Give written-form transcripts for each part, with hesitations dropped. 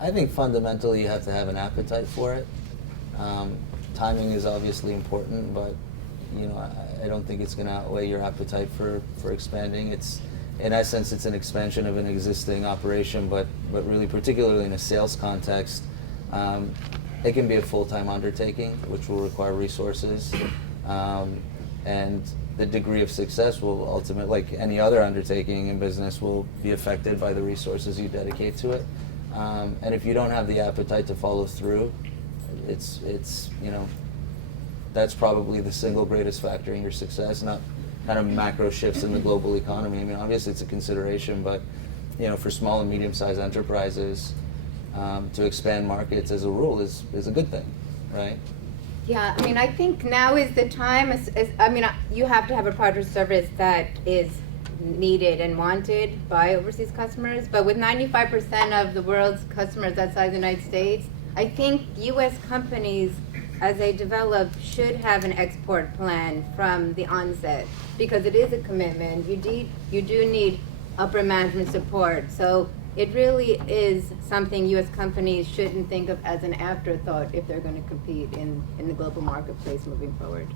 I think fundamentally you have to have an appetite for it. Timing is obviously important, but I don't think it's going to outweigh your appetite for expanding. It's in essence it's an expansion of an existing operation, but really particularly in a sales context, it can be a full-time undertaking, which will require resources, and the degree of success will ultimately, like any other undertaking in business, will be affected by the resources you dedicate to it. And if you don't have the appetite to follow through, it's that's probably the single greatest factor in your success, not kind of macro shifts in the global economy. I mean, obviously it's a consideration, but for small and medium-sized enterprises, to expand markets as a rule is a good thing, right? Yeah, I mean, I think now is the time. You have to have a product or service that is needed and wanted by overseas customers. But with 95% of the world's customers outside the United States, I think U.S. companies, as they develop, should have an export plan from the onset, because it is a commitment. You do need upper management support. So it really is something U.S. companies shouldn't think of as an afterthought if they're going to compete in the global marketplace moving forward.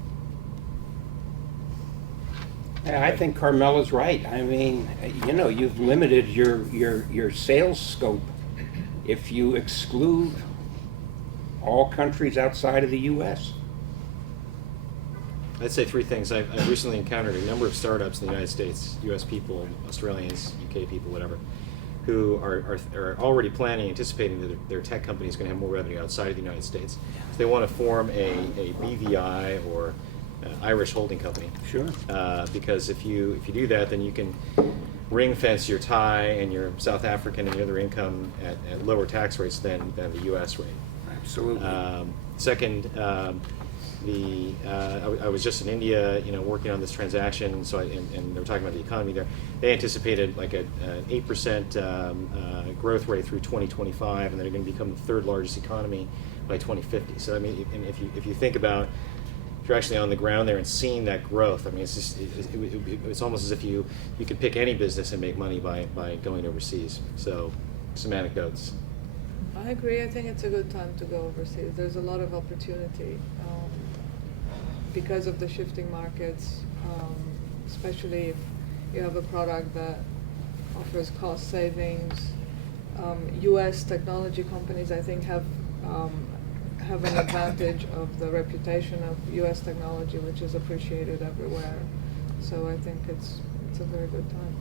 Yeah, I think Carmela's right. I mean, you've limited your sales scope if you exclude all countries outside of the U.S. I'd say three things. I've recently encountered a number of startups in the United States, U.S. people, Australians, UK people, whatever, who are already planning, anticipating that their tech company is going to have more revenue outside of the United States. So they want to form a BVI or Irish holding company. Sure. Because if you do that, then you can ring fence your Thai and your South African and your other income at lower tax rates than the U.S. rate. Absolutely. Second, I was just in India, working on this transaction. And they were talking about the economy there. They anticipated like an 8% growth rate through 2025, and they're going to become the third largest economy by 2050. So I mean, and if you think about, if you're actually on the ground there and seeing that growth, I mean, it's just it's almost as if you could pick any business and make money by going overseas. So, some anecdotes. I agree. I think it's a good time to go overseas. There's a lot of opportunity because of the shifting markets, especially if you have a product that offers cost savings. U.S. technology companies, I think, have an advantage of the reputation of U.S. technology, which is appreciated everywhere. So I think it's a very good time.